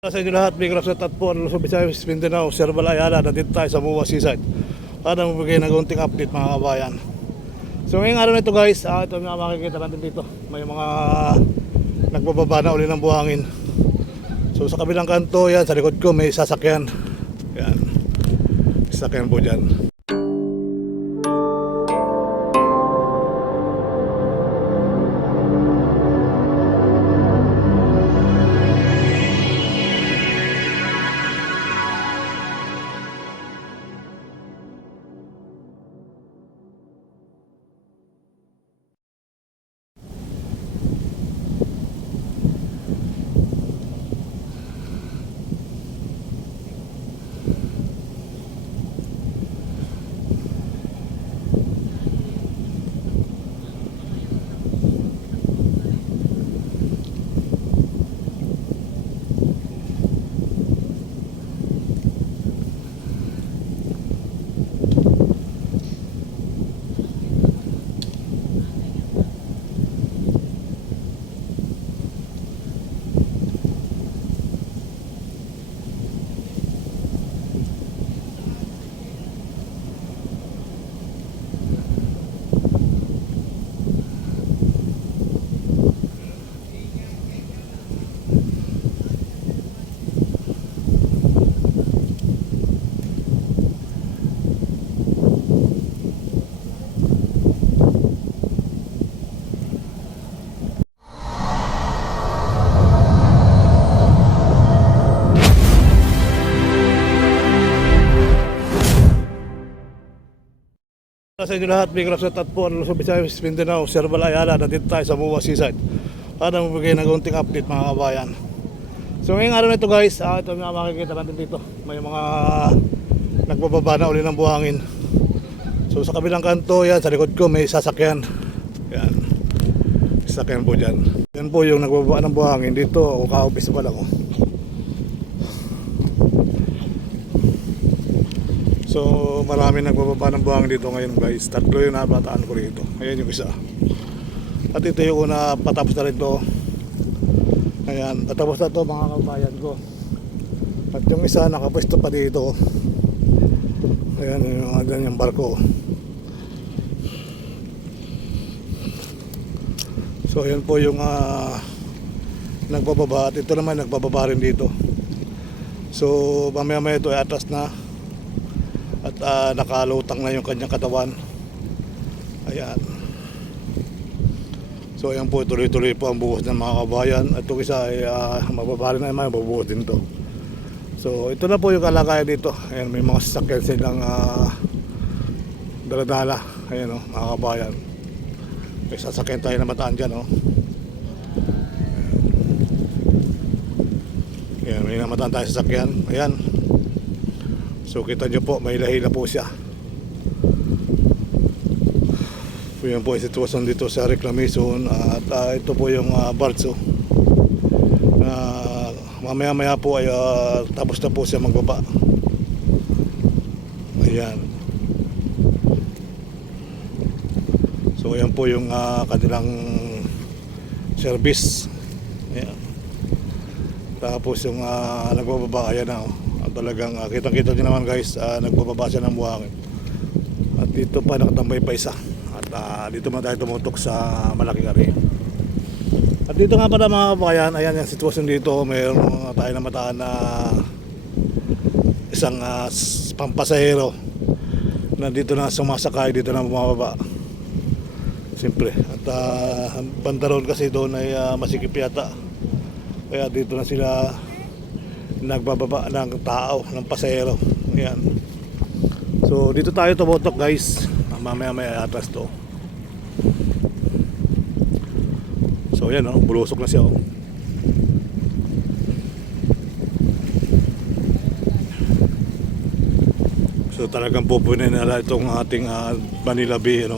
Sa inyo lahat, big rap sa Tatpo, Luzon, Visayas, Mindanao, Sir Balayala, nandito tayo sa Muwa Seaside para magbigay ng unting update mga kabayan. So ngayong araw na ito guys, ito yung makikita natin dito, may mga nagbababa na uli ng buhangin. So sa kabilang kanto, yan, sa likod ko may sasakyan. Yan, sasakyan po dyan. Sa inyo lahat, big rap sa Tatpo, Luzon, Visayas, Mindanao, Sir Balayala, nandito tayo sa Muwa Seaside para magbigay ng unting update mga kabayan. So ngayong araw na ito guys, ito yung makikita natin dito, may mga nagbababa na uli ng buhangin. So sa kabilang kanto, yan, sa likod ko may sasakyan. Yan, sasakyan po dyan. Yan po yung nagbababa ng buhangin dito, ako ka-office pa lang ako. So marami nagbababa ng buhangin dito ngayon guys. Tatlo yung nabataan ko rito. Ayan yung isa. At ito yung una, patapos na rin to. Ayan, patapos na to mga kabayan ko. At yung isa nakapwesto pa dito. Ayan yung barko. So ayan po yung nagbababa. At ito naman nagbababa rin dito. So mamaya ito ay atas na. At nakalutang na yung kanyang katawan. Ayan. So ayan po, tuloy-tuloy po ang buhos ng mga kabayan. At itong isa ay mababali na naman, mabubuhos din to. So ito na po yung kalagayan dito. Ayan, may mga sasakyan silang daladala. Ayan mga kabayan. May sasakyan tayo na mataan dyan Ayan, may namataan tayo sasakyan. Ayan. So kita nyo po, may lahila po siya. So yan po yung sitwasyon dito sa reclamation. At ito po yung barso mamaya maya po ay tapos na po siya magbaba. Ayan. So yan po yung kanilang service. Ayan. Tapos yung nagbababa, ayan na talagang kitang-kita nyo naman guys, nagbababa siya ng buhangin. At dito pa nakatambay pa isa. At dito man tayo tumutok sa malaking ari. At dito nga pala mga kabayan, ayan yung sitwasyon dito. Mayroon tayo na mataan na isang pampasahero na dito na sumasakay, dito na bumababa. Siyempre. At ang bandaron kasi doon ay masikip yata. Kaya dito na sila nagbababa ng tao, ng pasahero. Ayan. So dito tayo tumutok guys. Mamaya atras to. So ayan bulusok na siya So talagang pupunin nila itong ating Manila Bay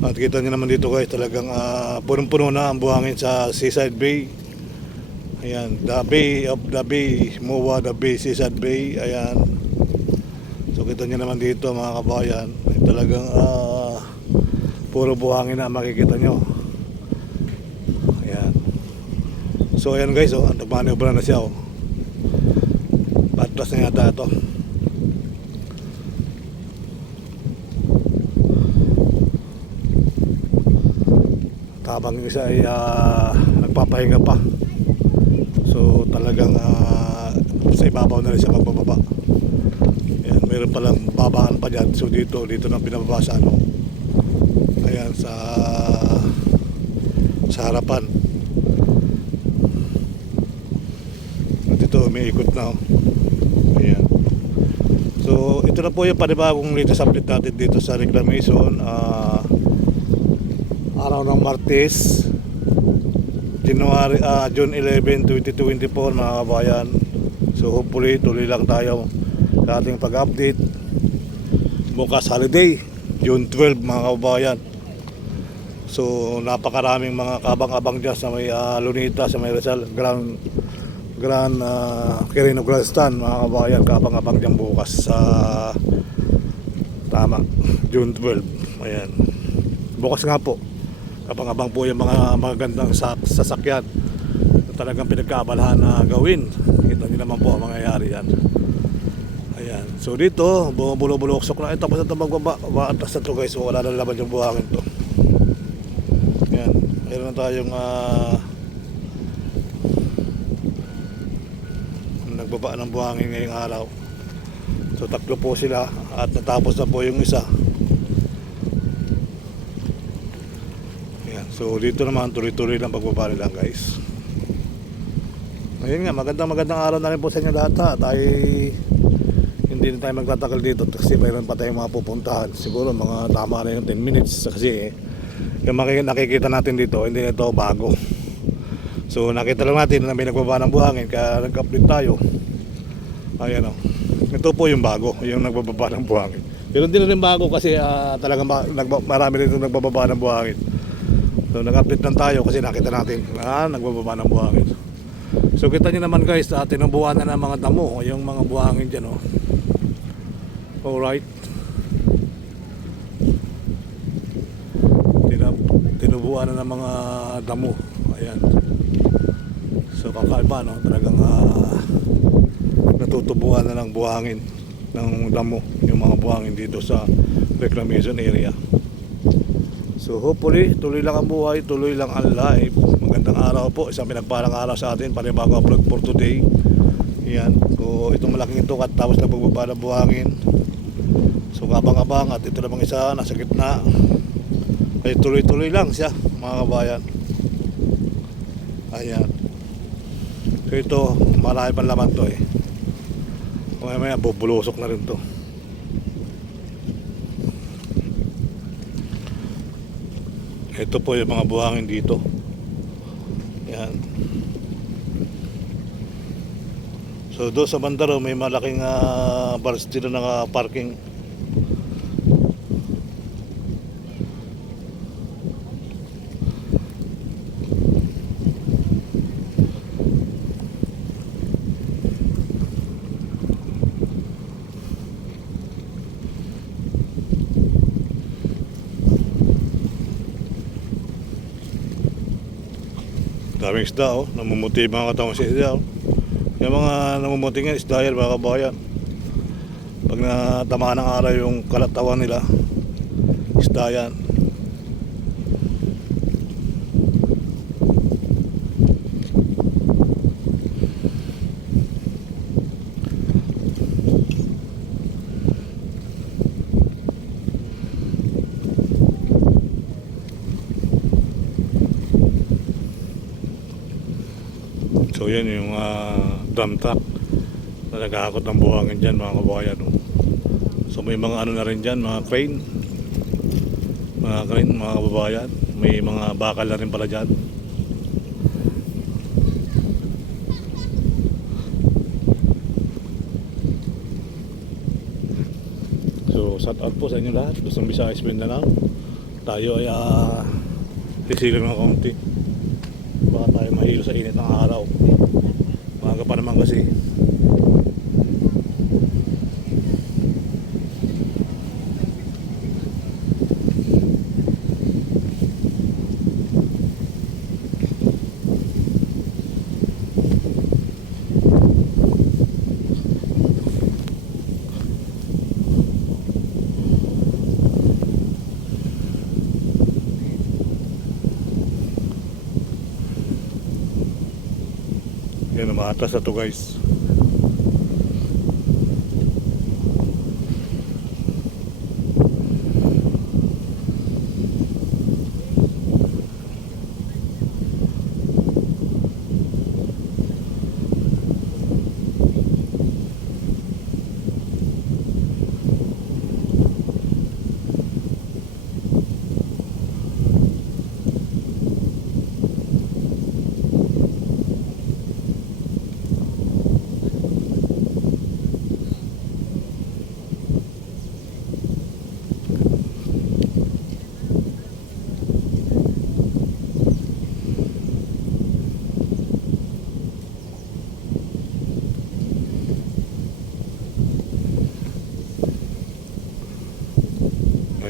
At kita nyo naman dito guys, talagang punong-puno na ang buhangin sa Seaside Bay. Ayan, the Bay of the Bay, Muwa, the Bay, Seaside Bay. Ayan. So kita nyo naman dito mga kabayan, ay talagang puro buhangin na makikita nyo. Ayan. So ayan guys, oh, nagmanobra na siya, oh. Patras na yata ito. Habang yung isa ay nagpapahinga pa. So talagang sa ibabaw na rin siya magbababa. Ayan, mayroon palang babaan pa dyan. So dito na binababa sa ano. Ayan, sa harapan. At ito may ikot na, oh. Ayan. So ito na po yung panibagong latest update natin dito sa reclamation. Araw ng Martes, June 11, 2024 mga kabayan. So hopefully tuloy lang tayo sa ating pag-update. Bukas holiday, June 12 mga kabayan. So napakaraming mga kabang-abang dyan sa may Lunita, sa may Rizal, Grand Quirino Grandstand mga kabayan. Kabang-abang dyan bukas sa tama, June 12. Ayan, bukas nga po. Abang-abang po yung mga magandang sasakyan na talagang pinagkaabalahan na gawin. Kita nyo naman po ang mangyayari yan. Ayan. So dito, bumubulok-bulok-sok na. Tapos ito magbaba. Atlas na ito guys. So, wala na laban yung buhangin to. Ayan. Mayroon na tayong nagbaba ng buhangin ngayong araw. So tatlo po sila. At natapos na po yung isa. So dito naman tuloy-tuloy lang pagbaba nila guys. Ngayon nga, magandang araw na rin po sa inyo lahat, ha. Tayo hindi na tayo magtatagal dito kasi mayroon pa tayong mga pupuntahan. Siguro mga tama na yung 10 minutes kasi yung nakikita natin dito hindi na ito bago. So nakita lang natin na may nagbaba ng buhangin kaya nag-update tayo. Ayan, oh. Ito po yung bago, yung nagbababa ng buhangin. Pero hindi na rin bago kasi talagang marami rin itong nagbababa ng buhangin. So nag-update lang tayo kasi nakita natin nagbababa ng buhangin. So kita nyo naman guys, tinubuan na ng mga damo yung mga buhangin dyan, oh. Alright, tinubuan na ng mga damo. Ayan. So kakaiba, no? Talagang natutubuan na ng buhangin ng damo yung mga buhangin dito sa reclamation area. So hopefully, tuloy lang ang buhay, tuloy lang ang life. Magandang araw po, isang pinagpalang araw sa atin, panibago upload for today. Yan, so itong malaking ito at tapos na pagbaba ng buhangin. So kabang-abang at ito namang isa, nasa gitna. Ay tuloy-tuloy lang siya mga kabayan. Ayan. So ito, marami pang laman to eh. Maya bubulusok na rin to. Ito po yung mga buhangin dito. Yan. So doon sa Bandaro may malaking bars dito na parking. Daming isda, oh. Namumuti mga katawang sa isda, oh. Yung mga namumuti nga isda yan mga kabayan. Pag natamaan ng araw yung kalatawan nila, isda yan. So yan yung dump truck na naghahakot ng buhangin dyan mga kabayan, no? So may mga ano na rin dyan, mga crane, mga kababayan. May mga bakal na rin pala dyan. So shout out po sa inyo lahat, Luzon, Visayas, Mindanao. Tayo ay tisilong ng konti, baka tayo mahilo sa init ng araw. Maaga pa naman kasi. Yan, maatas na to guys.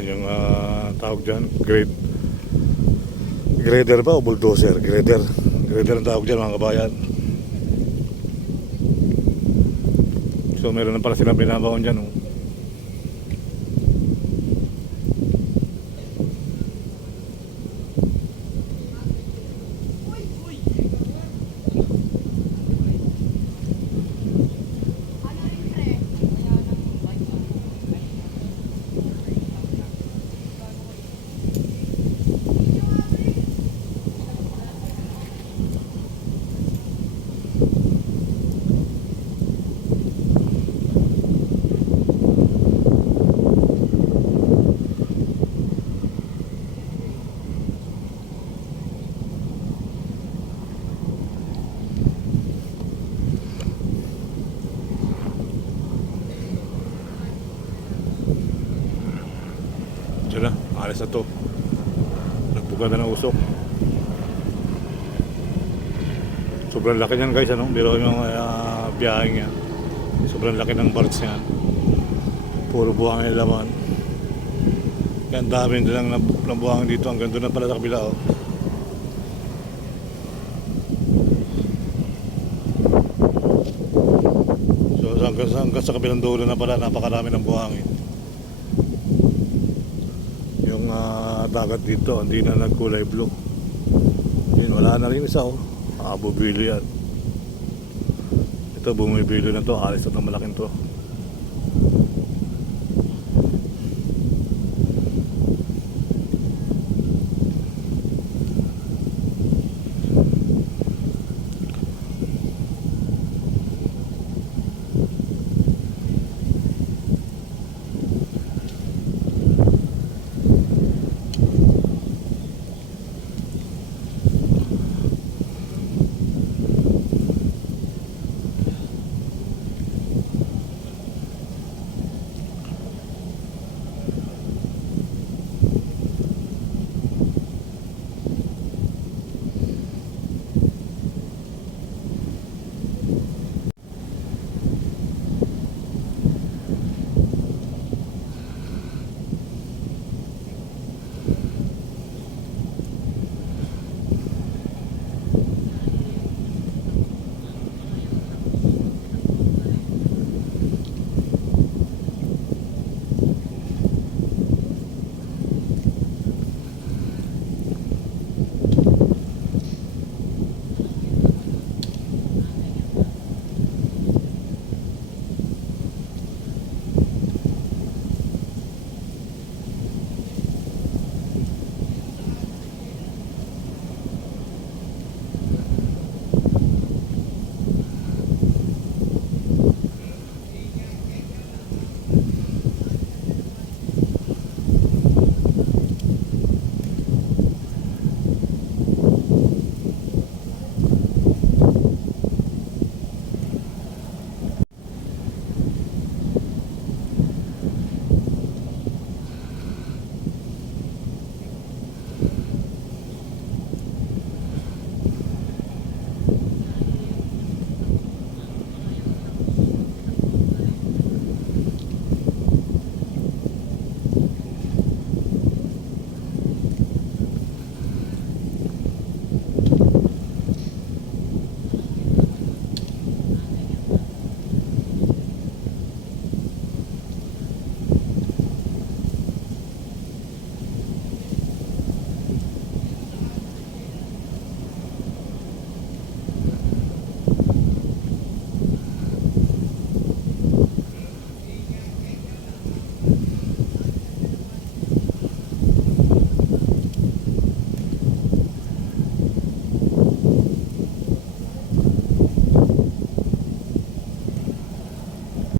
Yung tawag dyan, grader ba o bulldozer? Grader ang tawag dyan mga kabayan. So meron na pala silang binabaon dyan, oh. Diyan na, alis na to. Nagbuga na ng usok. Sobrang laki niyan guys, ano? Biro yung biyahe niya. Sobrang laki ng barks niya. Puro buhang yung laman. Kaya ang dami nilang buhang dito. Hanggang doon na pala sa kabila, oh. So hanggang sa kabilang dulo na pala, napakarami ng buhangin. Yung dagat dito, hindi na nagkulay blue. Yun, wala na rin isa, oh. Bubili yan. Ito, bumibili na to. Alis na malaking to.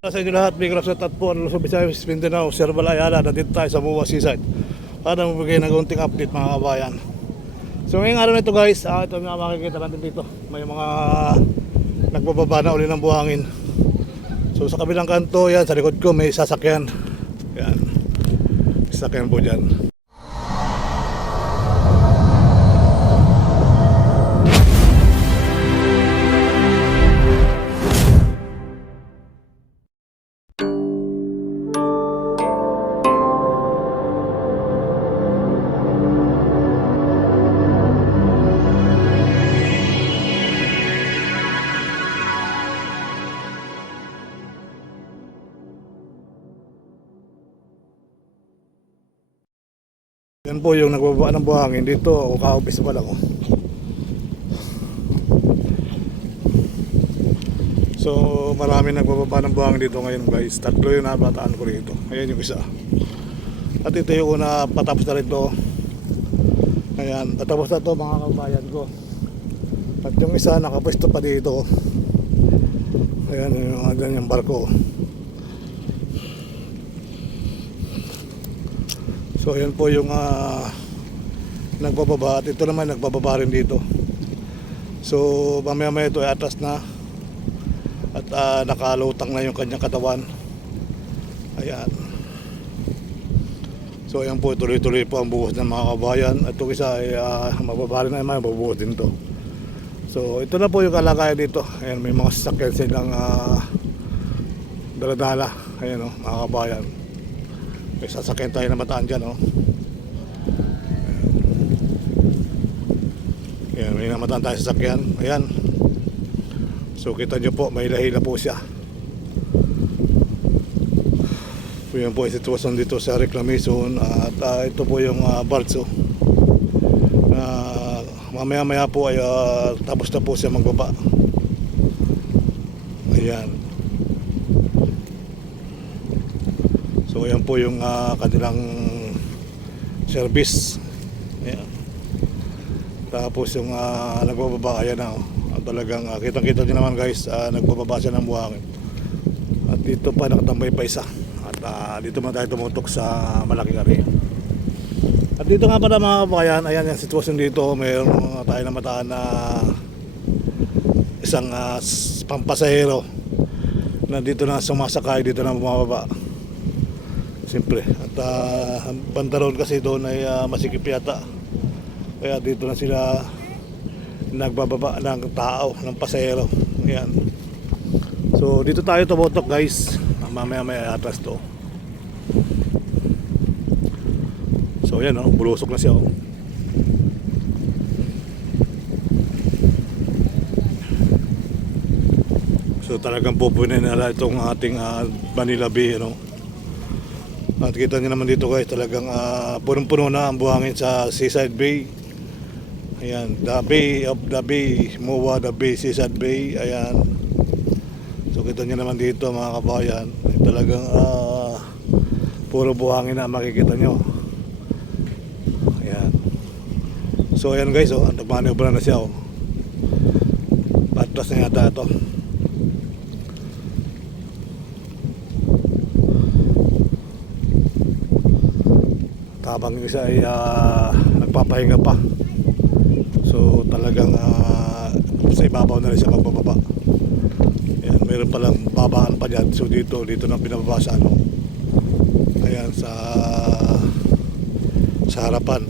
Sa inyo lahat, big rap sa Tatpon, Luzon, Visayas, Mindanao, Serbal Ayala, nandito tayo sa MUA Seaside para magbigay ng unting update mga kabayan. So ngayong araw na ito guys, ito yung makikita natin dito, may mga nagbababa na uli ng buhangin. So sa kabilang kanto, yan, sa likod ko may sasakyan. Yan, sasakyan po dyan. Yan po yung nagbababa ng buhangin dito, o ka-office pa lang. So marami nagbababa ng buhangin dito ngayon guys. Tatlo yung nabataan ko rito. Ayan yung isa. At ito yung una, patapos na rito. Ayan, tatapos na to mga kabayan ko. At yung isa nakapwesto pa dito. Ayan yung barko. So ayan po yung nagbababa, at ito naman nagbababa rin dito. So mamaya ito ay atas na at nakalutang na yung kanyang katawan. Ayan. So ayan po, tuloy-tuloy po ang buhos ng mga kabayan. At itong isa ay mababa rin na naman, mabubuhos din to. So ito na po yung kalagayan dito. Ayan, may mga sasakyan silang daladala. Ayan o, mga kabayan. May sasakyan tayo na mataan dyan, oh. Ayan, may namataan tayo sasakyan. Ayan. So kita nyo po, may hila po siya. So yan po yung sitwasyon dito sa reclamation. At ito po yung barso. Mamaya po ay tapos na po siya magbaba. Ayan. So ayan po yung kanilang service. Ayan. Tapos yung nagbababa, ayan na, talagang kitang-kita nyo naman guys, nagbababa siya ng buhangin. At dito pa nakatambay pa isa. At dito man tayo tumutok sa malaking ari. At dito nga pala mga kabayan, ayan yung sitwasyon dito. Mayroon tayo na mataan na isang pampasahero na dito na sumasakay, dito na bumababa. Siyempre, at ang pantaron kasi doon ay masikip yata. Kaya dito na sila nagbababa ng tao, ng pasahero. Ayan. So dito tayo tumutok guys. Mamaya atras to. So ayan, bulusok na siya. So talagang pupunin nila itong ating Manila Bay, At kita nyo naman dito guys, talagang punong-puno na ang buhangin sa Seaside Bay. Ayan, the Bay of the Bay, MUA the Bay, Seaside Bay. Ayan. So kita nyo naman dito mga kabayan, talagang puro buhangin na makikita nyo. Ayan. So ayan guys, nagmanobra na siya. Patras na yata ito. Habang yung isa ay nagpapahinga pa. So talagang sa ibabaw na rin siya magbababa. Ayan, mayroon palang babaan pa dyan. So dito na binababa sa ayan, sa harapan.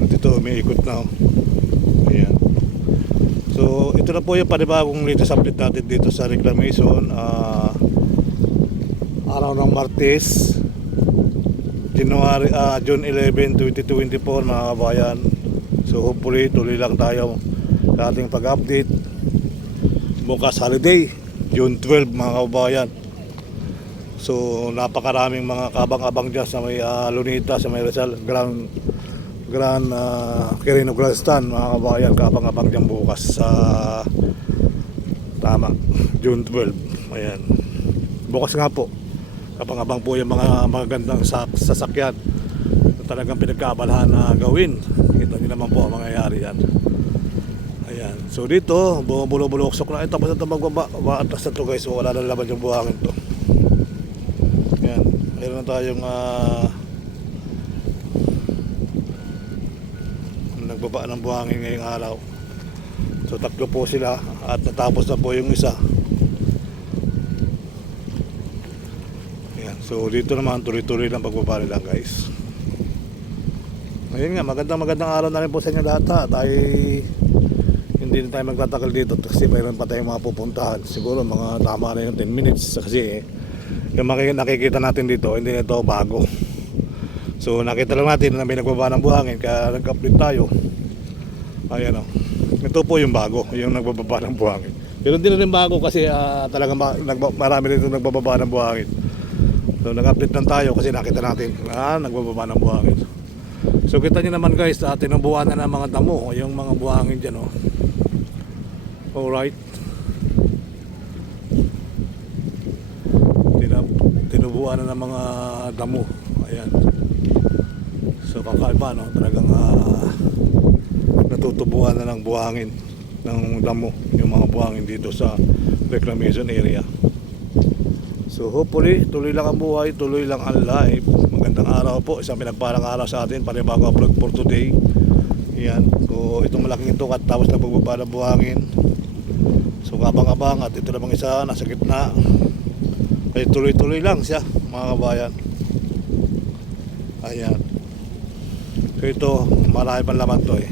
At ito may ikot na. Ayan. So ito na po yung panibagong latest update natin dito sa reclamation. Araw ng Martes, June 11, 2024 mga kabayan. So hopefully tuloy lang tayo sa ating pag-update. Bukas holiday, June 12 mga kabayan. So napakaraming mga kabang-abang dyan sa may Lunita, sa may Rizal, Grand Quirino Grandstand mga kabayan. Kabang-abang dyan bukas sa tama, June 12. Ayan. Bukas nga po. Kapang-abang po yung mga magagandang sasakyan na talagang pinagkaabalahan na gawin. Kita nyo naman po ang mangyayari yan. Ayan. Ayan. So dito, bumubulok-bulok na. Tapos ito magbaba. Atras na to guys. So, wala na laman yung buhangin to. Ayan. Mayroon na tayong nagbaba ng buhangin ngayong araw. So tatlo po sila at natapos na po yung isa. Ayan. So dito naman tuloy-tuloy lang pagbaba nila guys. Ngayon nga, magandang araw na rin po sa inyo lahat ha. Tayo hindi na tayo magtatagal dito kasi mayroon pa tayong mga pupuntahan. Siguro mga tama na yung 10 minutes kasi yung nakikita natin dito hindi na ito bago. So nakita lang natin na may nagbaba ng buhangin kaya nag-update tayo. Ayan o. Ito po yung bago, yung nagbababa ng buhangin. Pero hindi na rin bago kasi talagang marami rin nagbababa ng buhangin. So nag-update lang tayo kasi nakita natin nagbababa ng buhangin. So kita nyo naman guys, tinubuan na ng mga damo, yung mga buhangin dyan o. Alright. Tinubuan na ng mga damo. Ayan. So kakaiba no, talagang natutubuan na ng buhangin ng damo yung mga buhangin dito sa reclamation area. So hopefully tuloy lang ang buhay, tuloy lang ang life. Magandang araw po, isang pinagparang araw sa atin, panibago upload for today. Yan, so itong malaking ito at tapos na pagbaba ng buhangin. So kabang-abang at ito namang isa nasa gitna. Ay tuloy-tuloy lang siya mga kabayan. Ayan. So ito, marami pang laman to eh.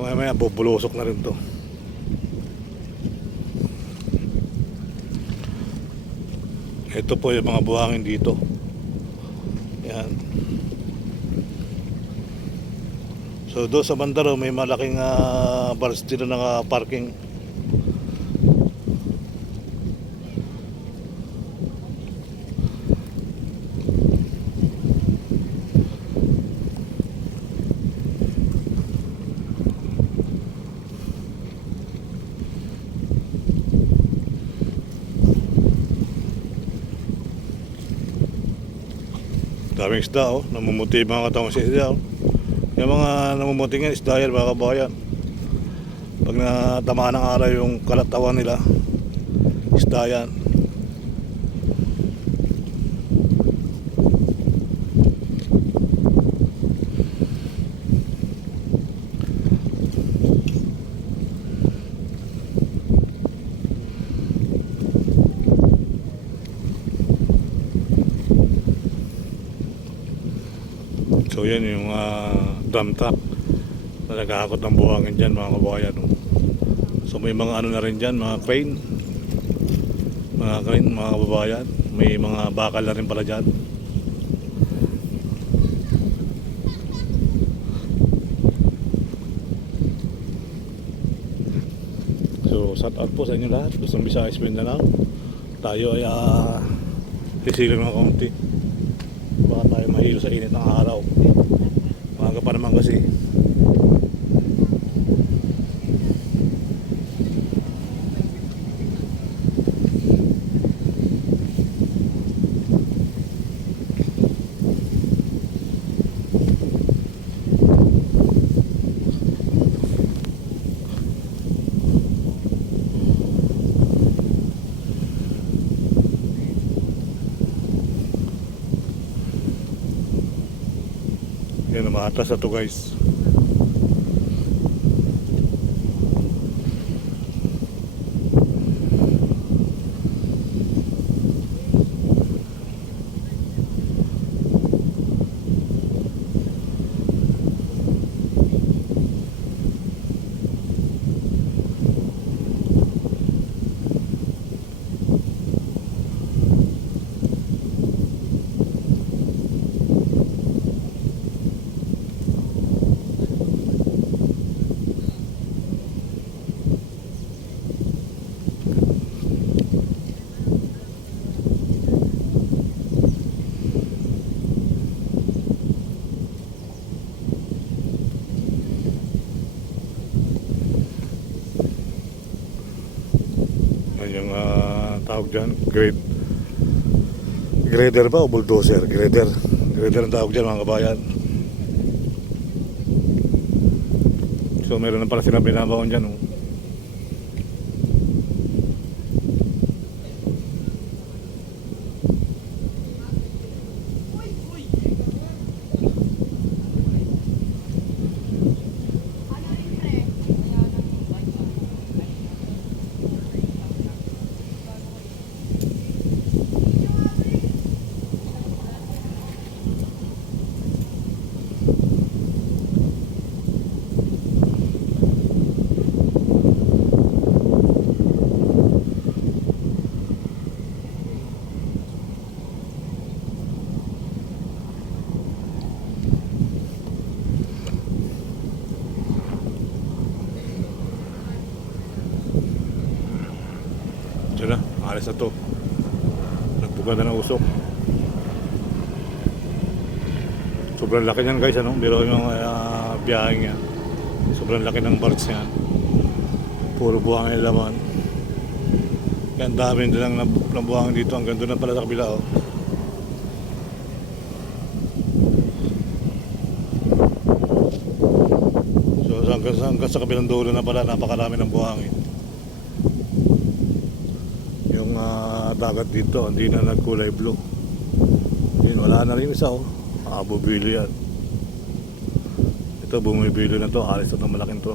Maya bubulusok na rin to. Ito po yung mga buhangin dito. Yan. So doon sa Bandaro may malaking bars dito na parking. Daming isda oh, namumuti mga katawang sa isda oh. Yung mga namumuti nga isda yan mga kabayan. Pag natamaan ng araw yung kalatawan nila, isda yan. So yan yung dump truck na nagkakakot ng buhangin dyan mga kabayan. So may mga ano na rin dyan, mga crane, mga kababayan. May mga bakal na rin pala dyan. So shout out po sa inyo lahat, Luzon, Visayas, Mindanao. Tayo ay sisilong ng kaunti. Baka tayo mahilo sa init ng araw. Maaga pa naman kasi. Yan, umaatras na to guys. Yung tawag dyan, grader ba o bulldozer? Grader ang tawag dyan mga kabayan. So meron na pala silang binabaon dyan. Oh. Diyan na, alis na to. Nagbuga na ng usok. Sobrang laki niyan guys, ano? Biro yung biyahe niya. Sobrang laki ng barge niyan. Puro buhangin yung laman. Kaya ang dami nilang ng buhangin dito. Hanggang doon na pala sa kabila, oh. So hanggang sa kabilang dulo na pala, napakarami ng buhangin. Yung dagat dito, hindi na nagkulay blue. Yun, wala na rin isa, oh. Bubili yan. Ito, bumibili na to. Alis na malaking to.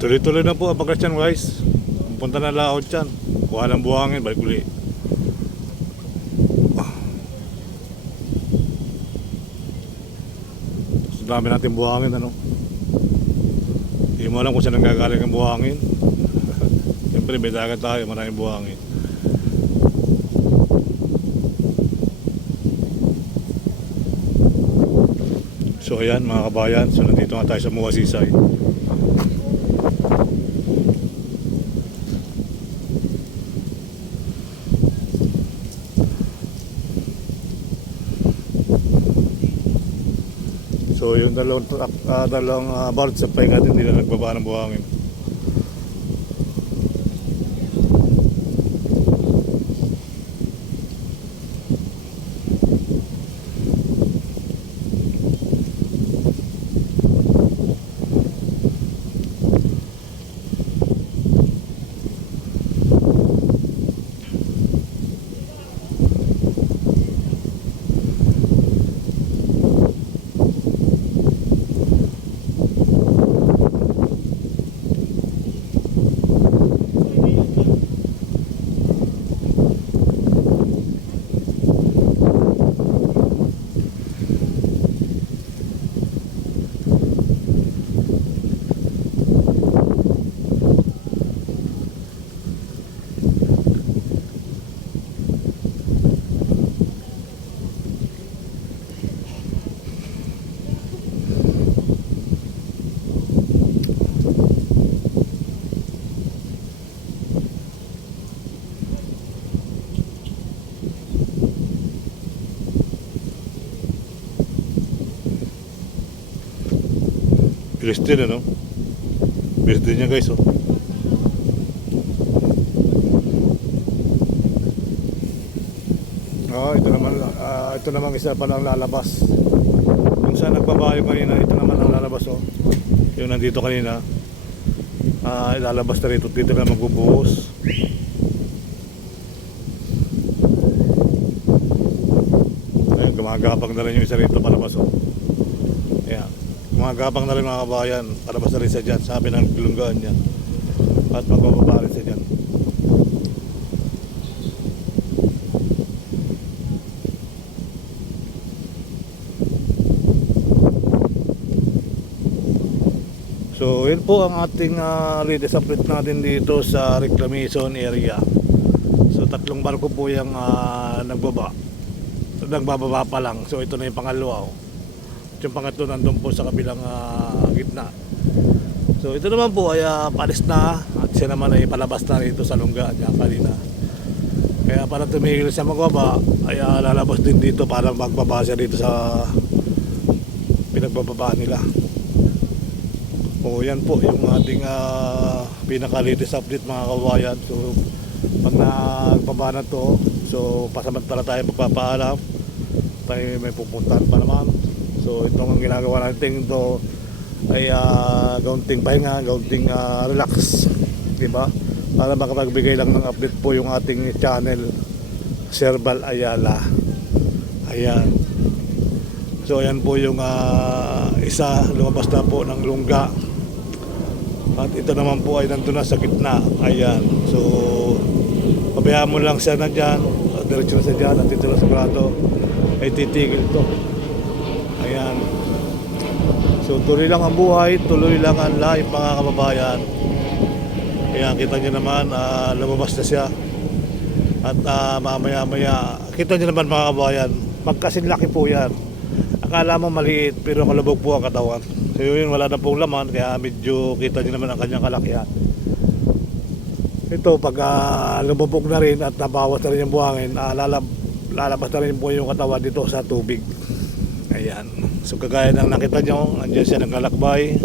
Tuloy-tuloy na po ang pagkasyan guys. Punta na laot yan. Kuha ng buhangin, balik uli. So dami natin buhangin ano. Hindi mo alam kung saan nanggagaling ang buhangin. Siyempre may dagat tayo, maraming buhangin. So ayan mga kabayan, so nandito nga tayo sa Muwasisay. So yung dalawang barge supply natin hindi na nagbaba ng buhangin. Bilis din ano? Bilis din niya guys oh. Ito naman isa pa lang lalabas. Kung saan nagbabayo kanina, ito naman ang lalabas oh. Yung nandito kanina, ilalabas na rito, dito na magbubuhos. Ayun, gumagapang na rin yung isa rito palabas oh. Ayan. Gumagapang na rin mga kabayan, palabas na rin siya dyan, sabi ng bilunggaan niya. At magbababa rin siya dyan. So yun po ang ating latest update natin dito sa reclamation area. So tatlong barko po yung nagbababa pa lang. So ito na yung pangalawa oh. Yung pangatlo nandun po sa kabilang gitna. So ito naman po ay palis na. At siya naman ay palabas na rito sa lungga niya kanina. Kaya para tumigil siya magbaba ay lalabas din dito para magbaba siya dito sa pinagbababa nila. O yan po yung ating pinaka-latest update mga kabayan. So pag nagbaba na to, so pasamantala tayo magpapaalam. Tayo may pupuntahan pa naman. So itong ginagawa natin ito ay gaunting pahinga, gaunting relax, diba? Para makapagbigay lang ng update po yung ating channel Serbal Ayala. Ayan. So ayan po yung isa lumabas na po ng lungga. At ito naman po ay nandun na sa gitna. Ayan. So pabayaan mo lang siya na dyan, diretso na siya dyan, at ito na sa grado ay titigil to. Ayan. So tuloy lang ang buhay, tuloy lang ang life mga kababayan. Ayan, kita nyo naman lumabas na siya. At mamaya-maya kita nyo naman mga kababayan, magkasinlaki po yan. Akala mo maliit pero kalubog po ang katawan. So yun, wala na pong laman, kaya medyo kita nyo naman ang kanyang kalakihan. Ito pag lumubog na rin at nabawas na rin yung buhangin, lalabas na rin po yung katawan dito sa tubig. Ayan. So kagaya ng nakita nyo, nandiyan siya naglalakbay.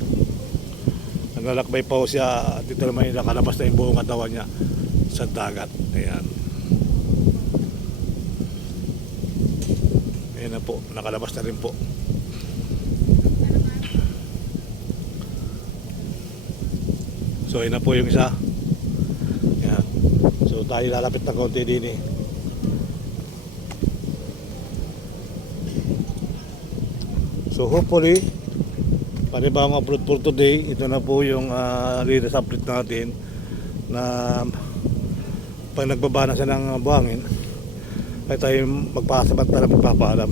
Naglalakbay po siya. Dito naman nakalabas na yung buong katawan niya sa dagat. Ayan. Ayan na po. Nakalabas na rin po. So ayan na po yung isa. Ayan. So tayo lalapit ng konti din eh. So hopefully panibang upload for today. Ito na po yung latest update natin na pag nagbaba na siya ng buhangin ay tayo magpasamantala magpapaalam.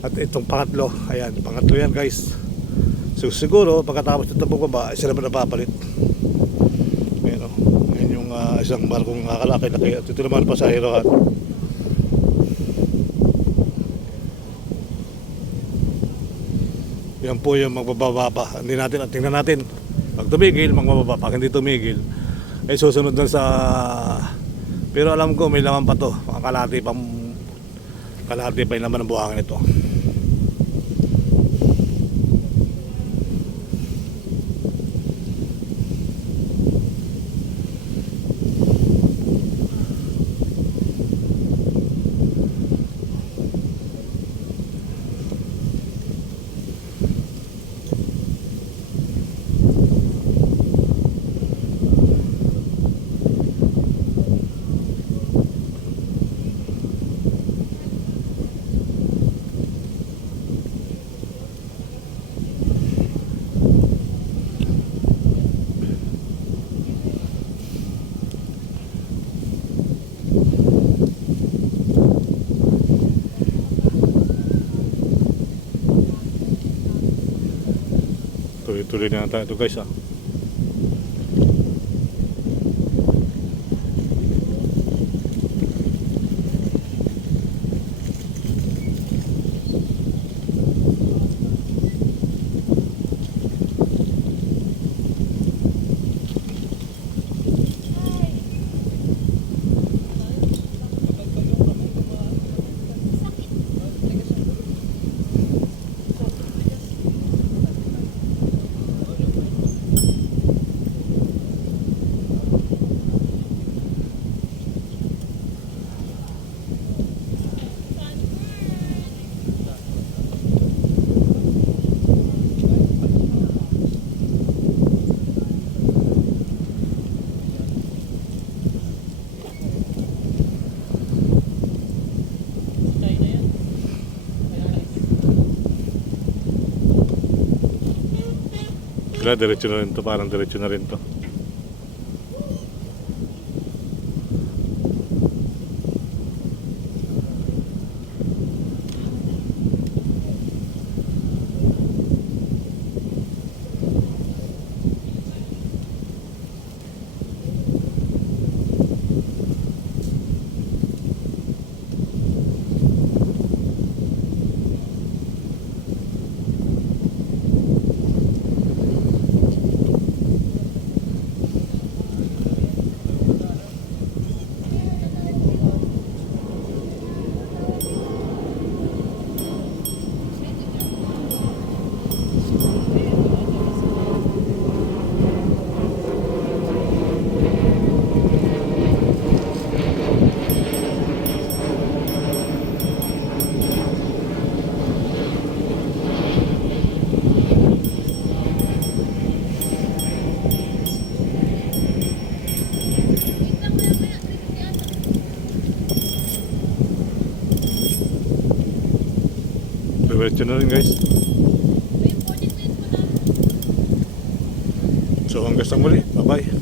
At itong pangatlo, ayan, pangatlo yan guys. So siguro pagkatapos ito pagbaba ay sila ba napapalit. Ayan o, ayan yung isang barkong kalaki-laki. At ito naman pa sa Hirohan. Yan po yung magbababa pa. Hindi natin, at tingnan natin. Pag tumigil, magbababa. Pag hindi tumigil, ay susunod na sa... Pero alam ko may laman pa to. Mga kalahati pa yung laman ng buhangin ito. Tuloy-tuloy na tayo ito guys. Kaya diretso na rin to, parang diretso na rin to. Diretso na rin guys. So hanggang sa muli, bye bye.